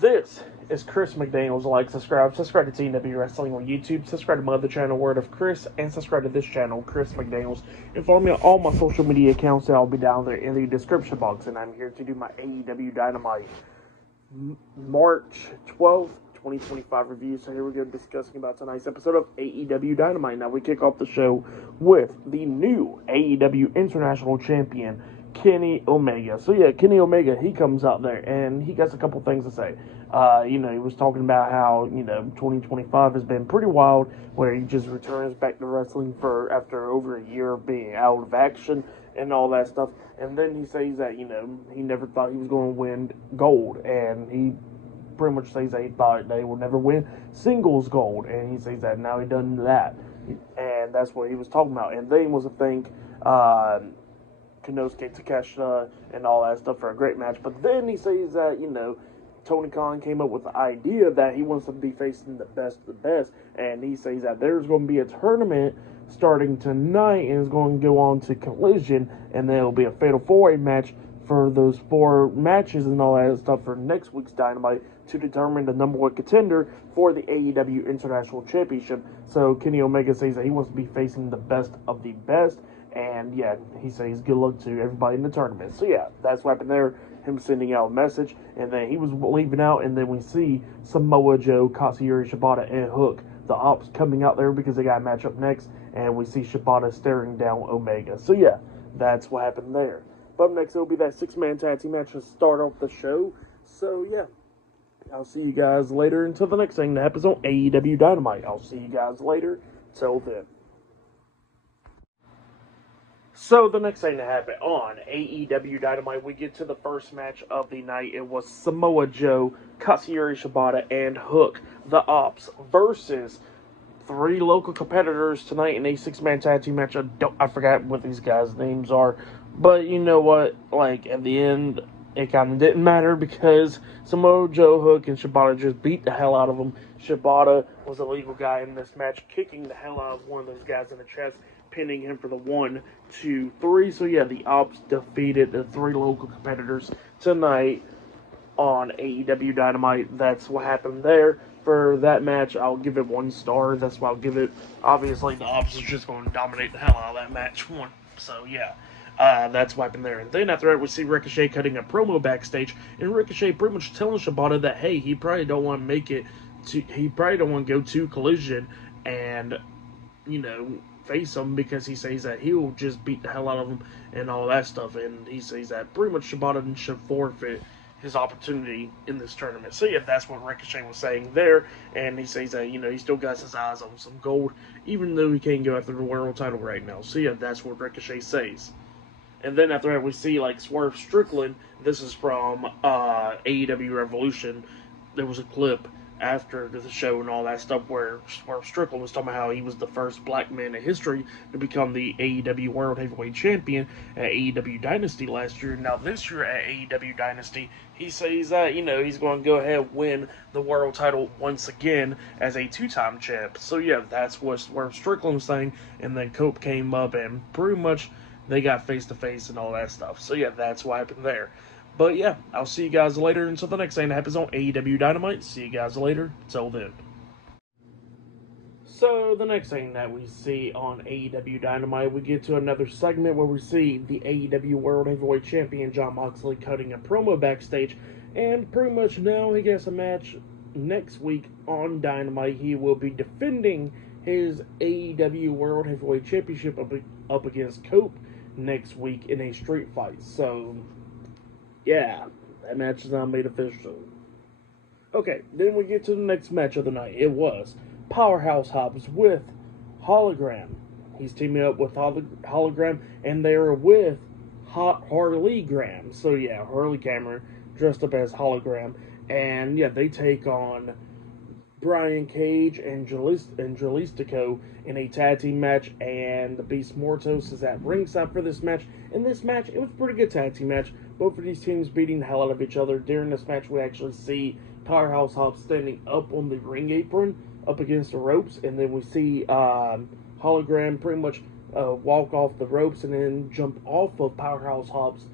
This is Chris McDaniels. Like, subscribe to TNW Wrestling on YouTube, subscribe to my other channel, Word of Chris, and subscribe to this channel, Chris McDaniels. And follow me on all my social media accounts that will be down there in the description box. And I'm here to do my AEW Dynamite March 12th, 2025 review. So here we go, discussing about tonight's episode of AEW Dynamite. Now we kick off the show with the new AEW International Champion, Kenny Omega. So yeah, Kenny Omega, he comes out there and he got a couple things to say. He was talking about how, 2025 has been pretty wild, where he just returns back to wrestling for after over a year of being out of action and all that stuff. And then he says that, he never thought he was going to win gold, and he pretty much says that he thought they would never win singles gold, and he says that now he done that, and that's what he was talking about. And then he was to thank Konosuke Takeshita and all that stuff for a great match. But then he says that, Tony Khan came up with the idea that he wants to be facing the best of the best, and he says that there's going to be a tournament starting tonight, and it's going to go on to Collision, and then it'll be a Fatal 4-Way match for those 4 matches and all that stuff for next week's Dynamite to determine the number 1 contender for the AEW International Championship. So Kenny Omega says that he wants to be facing the best of the best, and yeah, he says good luck to everybody in the tournament. So yeah, that's what happened there, him sending out a message, and then he was leaving out, and then we see Samoa Joe, Katsuyori Shibata, and Hook, the Ops, coming out there because they got a matchup next, and we see Shibata staring down Omega. So yeah, that's what happened there. But up next, it'll be that 6-man tag team match to start off the show. So yeah, I'll see you guys later until the next thing that happens on AEW Dynamite. I'll see you guys later. Till then. So the next thing that happened on AEW Dynamite, we get to the first match of the night. It was Samoa Joe, Katsuyori Shibata, and Hook, the Ops, versus 3 local competitors tonight in a 6-man tag team match. I forgot what these guys' names are, but you know what? Like, at the end, it kind of didn't matter because Samoa Joe, Hook, and Shibata just beat the hell out of them. Shibata was a legal guy in this match, kicking the hell out of one of those guys in the chest, pinning him for the 1, 2, 3. So yeah, the Ops defeated the 3 local competitors tonight on AEW Dynamite. That's what happened there. For that match, I'll give it 1 star. That's what I'll give it. Obviously, the Ops is just going to dominate the hell out of that match. So yeah, that's what happened there. And then after that, we see Ricochet cutting a promo backstage, and Ricochet pretty much telling Shibata that, hey, he probably don't want to make it he probably don't want to go to Collision and face him, because he says that he'll just beat the hell out of him and all that stuff. And he says that pretty much Shibata should forfeit his opportunity in this tournament. So yeah, that's what Ricochet was saying there. And he says that, he still got his eyes on some gold, even though he can't go after the world title right now. So yeah, that's what Ricochet says. And then after that, we see Swerve Strickland. This is from AEW Revolution. There was a clip after the show and all that stuff where Swerve Strickland was talking about how he was the first black man in history to become the AEW World Heavyweight Champion at AEW Dynasty last year. Now this year at AEW Dynasty, he says that, he's going to go ahead and win the world title once again as a 2-time champ. So yeah, that's what Swerve Strickland was saying. And then Cope came up and pretty much they got face-to-face and all that stuff. So yeah, that's what happened there. But yeah, I'll see you guys later until the next thing that happens on AEW Dynamite. See you guys later. Till then. So the next thing that we see on AEW Dynamite, we get to another segment where we see the AEW World Heavyweight Champion Jon Moxley cutting a promo backstage, and pretty much now he gets a match next week on Dynamite. He will be defending his AEW World Heavyweight Championship up against Cope next week in a street fight. So yeah, that match is now made official. Okay, then we get to the next match of the night. It was Powerhouse Hobbs with Hologram. He's teaming up with Hologram, and they're with Harley Graham. So yeah, Harley Cameron dressed up as Hologram. And yeah, they take on Brian Cage and Jalistico in a tag team match, and the Beast Mortos is at ringside for this match. In this match, it was a pretty good tag team match. Both of these teams beating the hell out of each other. During this match, we actually see Powerhouse Hobbs standing up on the ring apron, up against the ropes, and then we see Hologram pretty much walk off the ropes and then jump off of Powerhouse Hobbs'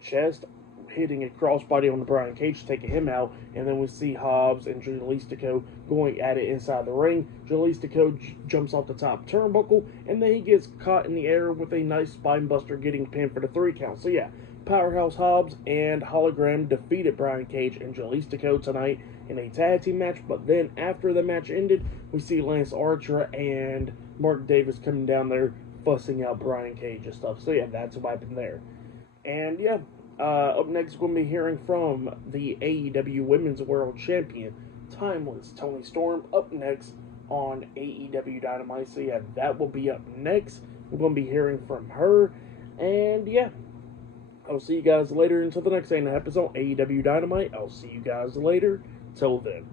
chest hitting a crossbody on the Brian Cage, taking him out, and then we see Hobbs and Jalistico going at it inside the ring. Jalistico jumps off the top turnbuckle, and then he gets caught in the air with a nice spine buster, getting pinned for the 3 count. So yeah, Powerhouse Hobbs and Hologram defeated Brian Cage and Jalistico tonight in a tag team match. But then after the match ended, we see Lance Archer and Mark Davis coming down there fussing out Brian Cage and stuff. So yeah, that's what happened there. And yeah, up next we're going to be hearing from the AEW Women's World Champion, Timeless Toni Storm, up next on AEW Dynamite. So yeah, that will be up next. We're going to be hearing from her. And yeah, I'll see you guys later until the next thing that happens on AEW Dynamite. I'll see you guys later. Till then.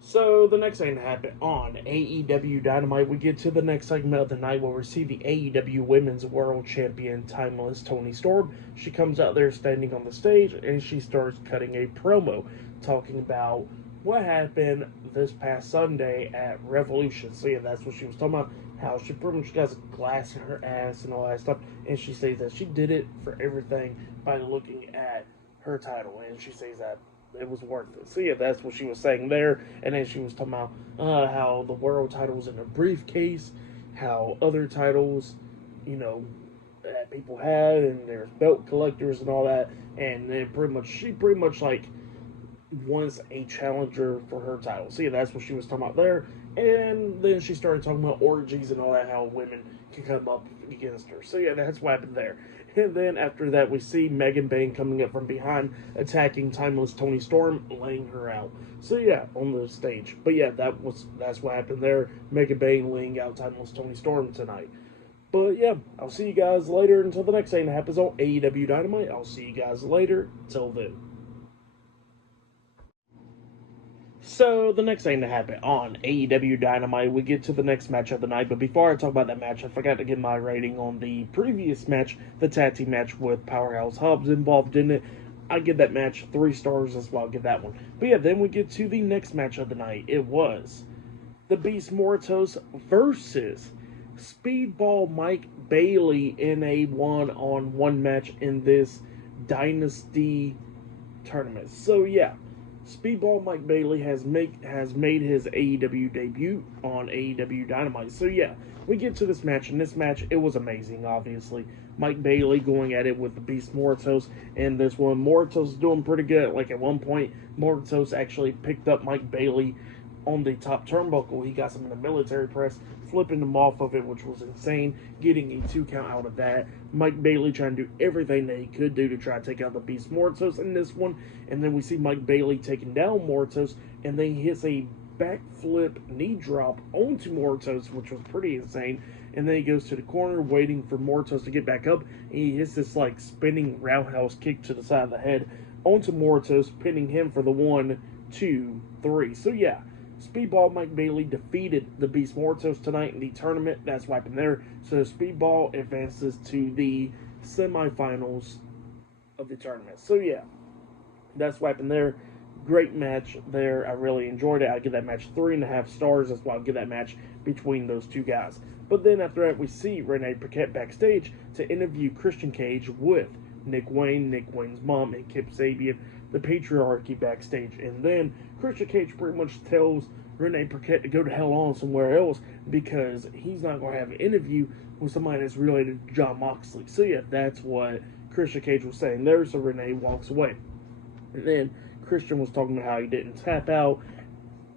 So, the next thing to happen on AEW Dynamite, we get to the next segment of the night where we see the AEW Women's World Champion, Timeless Toni Storm. She comes out there standing on the stage, and she starts cutting a promo, talking about what happened this past Sunday at Revolution. So, yeah, that's what she was talking about, how she pretty much got glass in her ass and all that stuff, and she says that she did it for everything by looking at her title, and she says that it was worth it. So yeah, that's what she was saying there. And then she was talking about how the world title was in a briefcase, how other titles, that people had, and there's belt collectors and all that. And then she pretty much like wants a challenger for her title. So yeah, that's what she was talking about there. And then she started talking about orgies and all that, how women can come up against her. So yeah, that's what happened there. And then after that, we see Megan Bayne coming up from behind, attacking Timeless Toni Storm, laying her out. So yeah, on the stage. But yeah, that's what happened there. Megan Bayne laying out Timeless Toni Storm tonight. But yeah, I'll see you guys later until the next thing that happens on AEW Dynamite. I'll see you guys later. Till then. So, the next thing to happen on AEW Dynamite, we get to the next match of the night. But before I talk about that match, I forgot to give my rating on the previous match, the tag team match with Powerhouse Hobbs involved in it. I give that match 3 stars, as well. I'll give that one. But yeah, then we get to the next match of the night. It was the Beast Mortos versus Speedball Mike Bailey in a one-on-one match in this Dynasty tournament. So yeah, Speedball Mike Bailey has made his AEW debut on AEW Dynamite. So yeah, we get to this match, and this match, it was amazing, obviously. Mike Bailey going at it with the Beast Mortos, and this one, Mortos is doing pretty good. Like at one point, Mortos actually picked up Mike Bailey on the top turnbuckle. He got some in the military press, flipping him off of it, which was insane, getting a 2 count out of that. Mike Bailey trying to do everything that he could do to try to take out the Beast Mortos in this one. And then we see Mike Bailey taking down Mortos, and then he hits a backflip knee drop onto Mortos, which was pretty insane. And then he goes to the corner waiting for Mortos to get back up, and he hits this like spinning roundhouse kick to the side of the head onto Mortos, pinning him for the 1, 2, 3. So yeah, Speedball Mike Bailey defeated the Beast Mortos tonight in the tournament. That's what happened there. So Speedball advances to the semifinals of the tournament. So yeah, that's what happened there. Great match there. I really enjoyed it. I give that match 3.5 stars. That's why I'll give that match between those two guys. But then after that, we see Renee Paquette backstage to interview Christian Cage with Nick Wayne, Nick Wayne's mom, and Kip Sabian, the patriarchy backstage. And then Christian Cage pretty much tells Renee Paquette to go to hell on somewhere else because he's not going to have an interview with somebody that's related to Jon Moxley. So yeah, that's what Christian Cage was saying there. So Renee walks away. And then Christian was talking about how he didn't tap out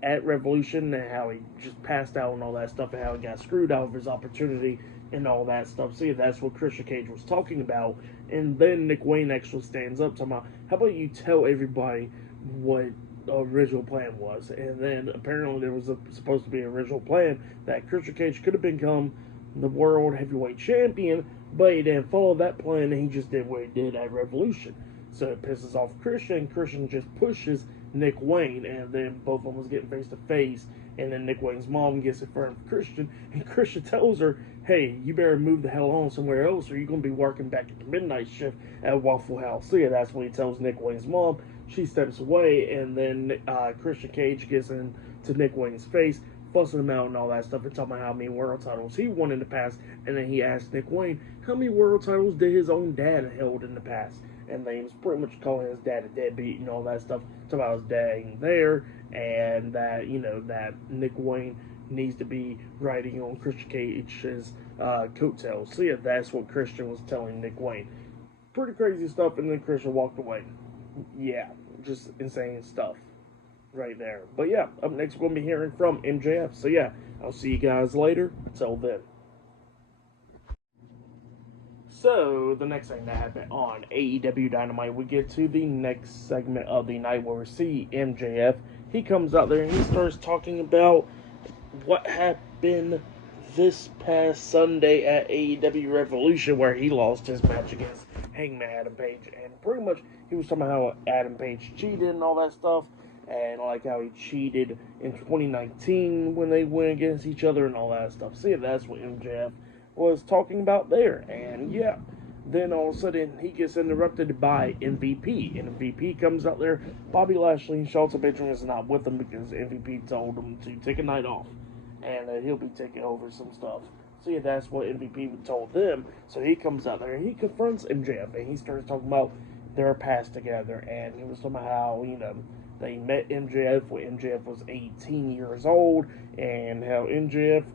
at Revolution and how he just passed out and all that stuff and how he got screwed out of his opportunity and all that stuff. So yeah, that's what Christian Cage was talking about. And then Nick Wayne actually stands up talking about, how about you tell everybody what the original plan was? And then apparently there was supposed to be an original plan that Christian Cage could have become the World Heavyweight Champion, but he didn't follow that plan and he just did what he did at Revolution. So it pisses off Christian. Christian just pushes Nick Wayne, and then both of them was getting face to face. And then Nick Wayne's mom gets in front of Christian, and Christian tells her, hey, you better move the hell on somewhere else or you're going to be working back at the midnight shift at Waffle House. So yeah, that's when he tells Nick Wayne's mom. She steps away, and then Christian Cage gets into Nick Wayne's face, fussing him out and all that stuff and talking about how many world titles he won in the past. And then he asked Nick Wayne how many world titles did his own dad held in the past. And then he was pretty much calling his dad a deadbeat and all that stuff. Talking about his dad ain't there, and that, that Nick Wayne needs to be riding on Christian Cage's coattails. So yeah, that's what Christian was telling Nick Wayne. Pretty crazy stuff, and then Christian walked away. Yeah, just insane stuff right there. But yeah, up next we're going to be hearing from MJF. So yeah, I'll see you guys later. Until then. So, the next thing that happened on AEW Dynamite, we get to the next segment of the night where we see MJF. He comes out there and he starts talking about what happened this past Sunday at AEW Revolution, where he lost his match against Hangman Adam Page. And pretty much he was talking about how Adam Page cheated and all that stuff, and like how he cheated in 2019 when they went against each other and all that stuff. So yeah, that's what MJF was talking about there. And yeah, then all of a sudden he gets interrupted by MVP. And MVP comes out there. Bobby Lashley, Shelton Benjamin is not with him because MVP told him to take a night off, and he'll be taking over some stuff. So yeah, that's what MVP told them. So he comes out there and he confronts MJF, and he starts talking about their past together. And he was talking about how, they met MJF when MJF was 18 years old, and how MJF,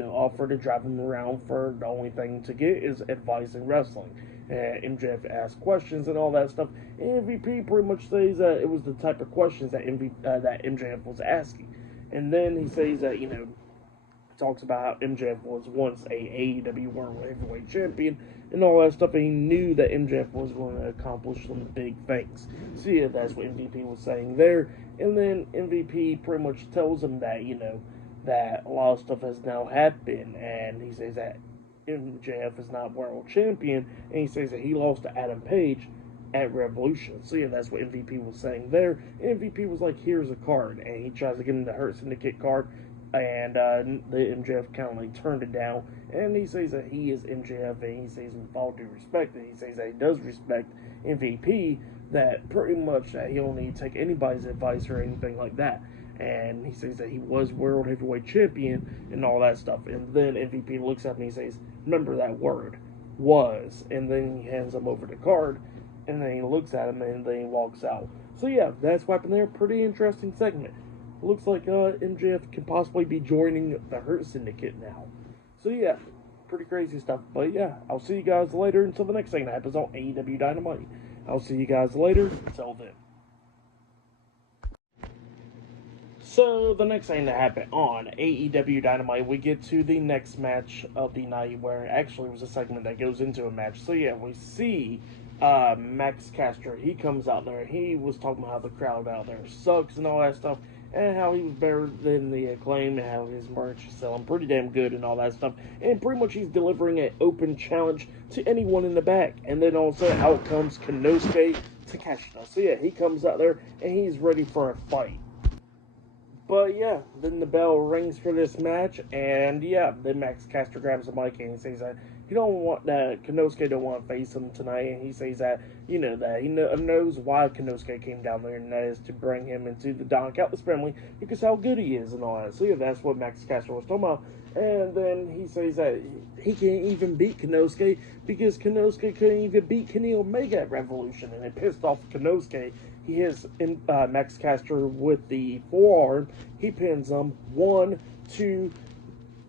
offered to drive him around for the only thing to get is advice in wrestling. And MJF asked questions and all that stuff. And MVP pretty much says that it was the type of questions that that MJF was asking. And then he says that, talks about how MJF was once a AEW World Heavyweight Champion and all that stuff, and he knew that MJF was going to accomplish some big things. So yeah, that's what MVP was saying there. And then MVP pretty much tells him that, that a lot of stuff has now happened, and he says that MJF is not world champion, and he says that he lost to Adam Page at Revolution. So yeah, that's what MVP was saying there. And MVP was like, here's a card, and he tries to give him the Hurt Syndicate card, and the MJF kind of like turned it down, and he says that he is MJF, and he says with all due respect, and he says that he does respect MVP, that pretty much that he don't need to take anybody's advice or anything like that. And he says that he was World Heavyweight Champion and all that stuff. And then MVP looks at me and he says, remember that word, was. And then he hands him over the card, and then he looks at him, and then he walks out. So yeah, that's what happened there. Pretty interesting segment. Looks like MJF can possibly be joining the Hurt Syndicate now. So yeah, pretty crazy stuff. But yeah, I'll see you guys later until the next thing that happens on AEW Dynamite. I'll see you guys later. Until then. So, the next thing that happened on AEW Dynamite, we get to the next match of the night, where actually was a segment that goes into a match. So, yeah, we see Max Caster. He comes out there. He was talking about how the crowd out there sucks and all that stuff, and how he was better than the Acclaim, and how his merch is selling pretty damn good and all that stuff. And pretty much he's delivering an open challenge to anyone in the back. And then all of a sudden, out comes Konosuke Takeshita. So, yeah, he comes out there, and he's ready for a fight. But yeah, then the bell rings for this match, and yeah, then Max Caster grabs the mic and he says that he don't want that Konosuke don't want to face him tonight, and he says that that he knows why Konosuke came down there, and that is to bring him into the Don Callis family because how good he is and all that. So yeah, that's what Max Caster was talking about. And then he says that he can't even beat Konosuke because Konosuke couldn't even beat Kenny Omega at Revolution, and it pissed off Konosuke. He hits Max Caster with the forearm. He pins him. 1, 2.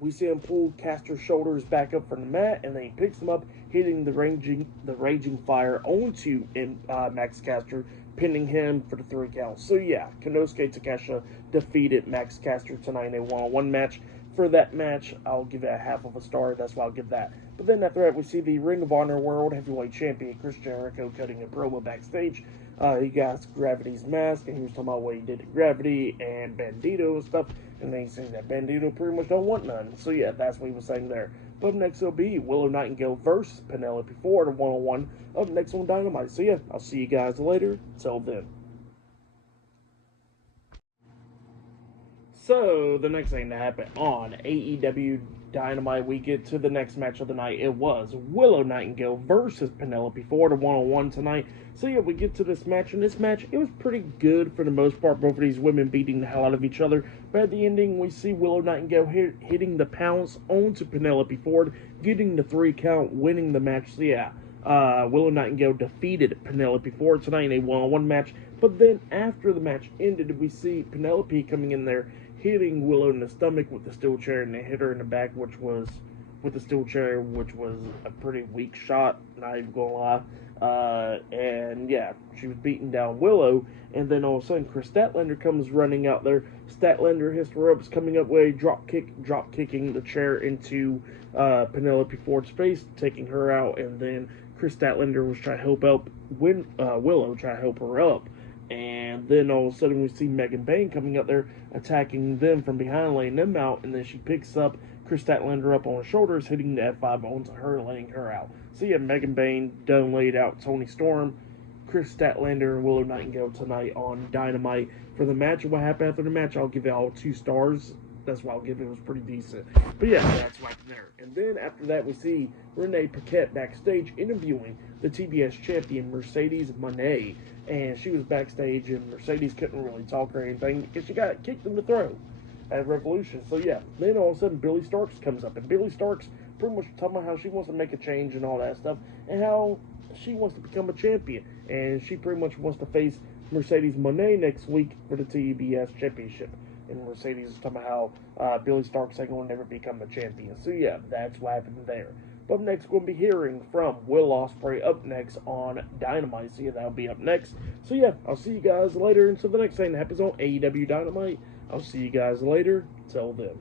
We see him pull Caster's shoulders back up from the mat, and then he picks him up, hitting the raging fire onto Max Caster, pinning him for the 3 count. So yeah, Konosuke Takeshita defeated Max Caster tonight in a one-on-one match. For that match, I'll give it a half of a star. That's why I'll give that. But then after that, we see the Ring of Honor World Heavyweight Champion Chris Jericho cutting a promo backstage. He got Gravity's mask, and he was talking about what he did to Gravity and Bandito and stuff. And then he says that Bandito pretty much don't want none. So yeah, that's what he was saying there. But next will be Willow Nightingale versus Penelope Ford, a one-on-one up next on Dynamite. So yeah, I'll see you guys later. Till then. So, the next thing to happen on AEW Dynamite, we get to the next match of the night. It was Willow Nightingale versus Penelope Ford, a one-on-one tonight. So, yeah, we get to this match, and this match, it was pretty good for the most part. Both of these women beating the hell out of each other. But at the ending, we see Willow Nightingale hitting the pounce onto Penelope Ford, getting the 3 count, winning the match. So, yeah. Willow Nightingale defeated Penelope Ford tonight in a one-on-one match. But then after the match ended, we see Penelope coming in there, hitting Willow in the stomach with the steel chair, and they hit her in the back, which was a pretty weak shot, not even gonna lie. And yeah, she was beating down Willow, and then all of a sudden Chris Statlander comes running out there. Statlander hits the ropes, coming up with a drop kicking the chair into Penelope Ford's face, taking her out, and then Chris Statlander was trying to help Willow, try to help her up. And then all of a sudden we see Megan Bayne coming up there, attacking them from behind, laying them out, and then she picks up Chris Statlander up on her shoulders, hitting the F5 onto her, laying her out. So yeah, Megan Bayne done laid out Toni Storm, Chris Statlander, and Willow Nightingale tonight on Dynamite. For the match, what happened after the match, I'll give it all 2 stars. That's why I'll give it was pretty decent. But yeah, that's right there. And then after that, we see Renee Paquette backstage interviewing the TBS champion, Mercedes Moné. And she was backstage, and Mercedes couldn't really talk or anything because she got kicked in the throat at Revolution. So yeah, then all of a sudden Billy Starks comes up, and Billy Starks pretty much talking about how she wants to make a change and all that stuff, and how she wants to become a champion, and she pretty much wants to face Mercedes Moné next week for the TBS championship. And Mercedes is talking about how Billy Starks ain't going to never become a champion. So yeah, that's what happened there. But up next, we'll be hearing from Will Ospreay up next on Dynamite. So yeah, that'll be up next. So yeah, I'll see you guys later until the next thing that happens on AEW Dynamite. I'll see you guys later. Till then.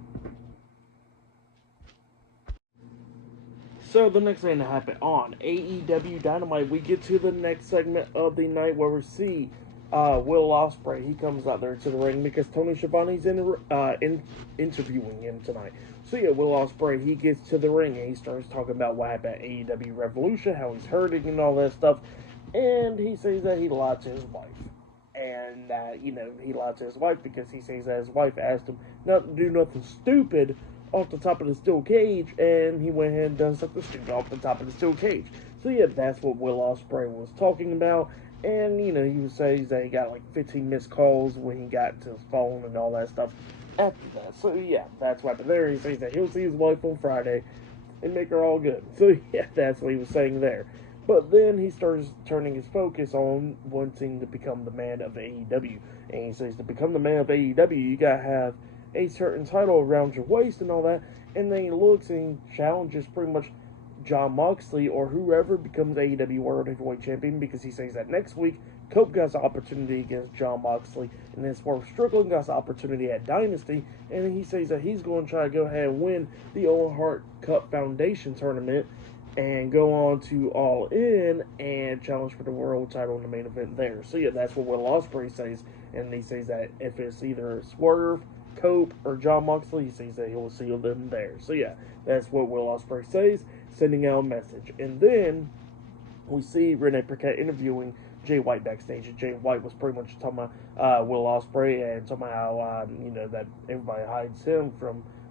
So the next thing to happen on AEW Dynamite, we get to the next segment of the night where we see Will Ospreay. He comes out there to the ring because Tony Schiavone's interviewing him tonight. So yeah, Will Ospreay, he gets to the ring and he starts talking about what happened at AEW Revolution, how he's hurting and all that stuff. And he says that he lied to his wife. And he lied to his wife because he says that his wife asked him not to do nothing stupid off the top of the steel cage, and he went ahead and done something stupid off the top of the steel cage. So yeah, that's what Will Ospreay was talking about. And, he was saying that he got like 15 missed calls when he got to his phone and all that stuff after that. So, yeah, that's what happened there. He says that he'll see his wife on Friday and make her all good. So, yeah, that's what he was saying there. But then he starts turning his focus on wanting to become the man of AEW. And he says to become the man of AEW, you got to have a certain title around your waist and all that. And then he looks and he challenges pretty much Jon Moxley or whoever becomes AEW World Heavyweight Champion, because he says that next week Cope got the opportunity against Jon Moxley, and then Swerve Strickland got the opportunity at Dynasty, and he says that he's going to try to go ahead and win the Owen Hart Cup Foundation tournament and go on to All In and challenge for the world title in the main event there. So yeah, that's what Will Ospreay says, and he says that if it's either Swerve, Cope, or Jon Moxley, he says that he will see them there. So yeah, that's what Will Ospreay says, sending out a message. And then we see Renee Paquette interviewing Jay White backstage, and Jay White was pretty much talking about Will Ospreay and talking about how that everybody hides him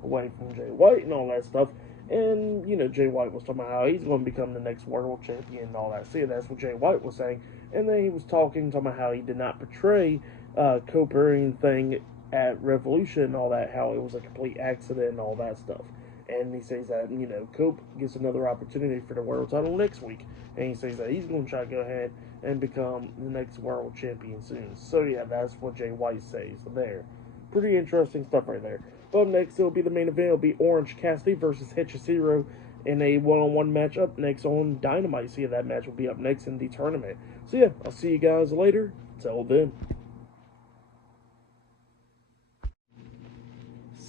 away from Jay White and all that stuff. And Jay White was talking about how he's going to become the next world champion and all that. See, that's what Jay White was saying. And then he was talking about how he did not portray Cope or anything at Revolution and all that, how it was a complete accident and all that stuff. And he says that, Cope gets another opportunity for the world title next week. And he says that he's going to try to go ahead and become the next world champion soon. So, yeah, that's what Jay White says there. Pretty interesting stuff right there. But up next, it'll be the main event. It'll be Orange Cassidy versus Hechicero in a one-on-one match up next on Dynamite. So, yeah, that match will be up next in the tournament. So, yeah, I'll see you guys later. Till then.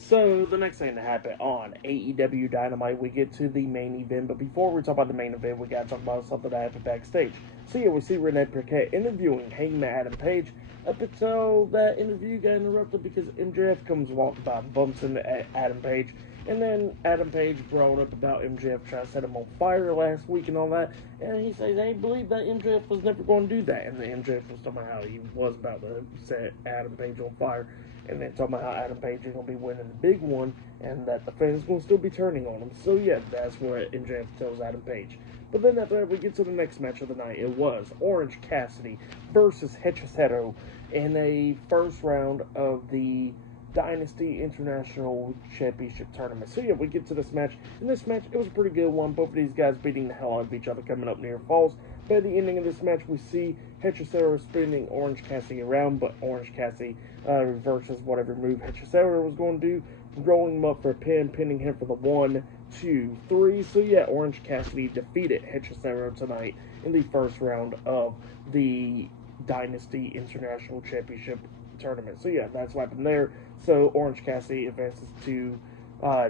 So, the next thing to happen on AEW Dynamite, we get to the main event. But before we talk about the main event, we gotta talk about something that happened backstage. So, yeah, we see Renee Paquette interviewing Hangman Adam Page. Up until that interview got interrupted because MJF comes walking by, bumps into Adam Page, And then Adam Page brought up about MJF trying to set him on fire last week and all that. And he says, "I believe that MJF was never going to do that." And then MJF was talking about how he was about to set Adam Page on fire. And then talking about how Adam Page is going to be winning the big one and that the fans going to still be turning on him. So yeah, that's what MJF tells Adam Page. But then after that, we get to the next match of the night. It was Orange Cassidy versus Hechicero in a first round of the Dynasty International Championship Tournament. So yeah, we get to this match. In this match, it was a pretty good one. Both of these guys beating the hell out of each other coming up near falls. But at the ending of this match, we see Hechicero spinning Orange Cassidy around, but Orange Cassidy reverses whatever move Hechicero was going to do, rolling him up for a pin, pinning him for the 1, 2, 3. So yeah, Orange Cassidy defeated Hechicero tonight in the first round of the Dynasty International Championship Tournament. So yeah, that's what happened there. So Orange Cassidy advances to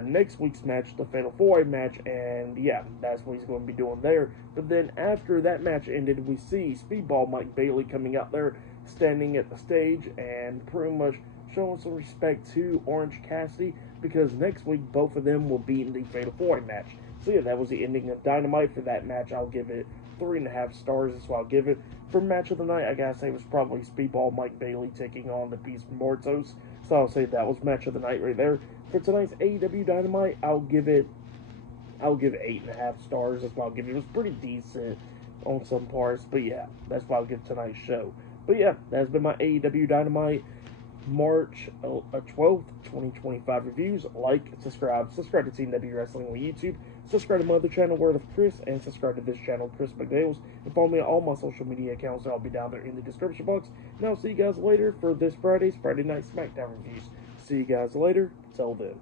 next week's match, the Fatal 4-Way match, and yeah, that's what he's going to be doing there. But then after that match ended, we see Speedball Mike Bailey coming out there, standing at the stage, and pretty much showing some respect to Orange Cassidy, because next week both of them will be in the Fatal 4-Way match. So yeah, that was the ending of Dynamite. For that match, I'll give it 3.5 stars. That's what I'll give it. For match of the night, I gotta say it was probably Speedball Mike Bailey taking on the Beast Mortos. So I'll say that was match of the night right there. For tonight's AEW Dynamite, I'll give it 8.5 stars. That's what I'll give it. It was pretty decent on some parts, but yeah, that's what I'll give tonight's show. But yeah, that's been my AEW Dynamite March 12th, 2025 reviews. Like, subscribe to Team W Wrestling on YouTube. Subscribe to my other channel, Word of Chris, and subscribe to this channel, Chris McDaniels. And follow me on all my social media accounts. I'll be down there in the description box. And I'll see you guys later for this Friday Night SmackDown reviews. See you guys later. Till then.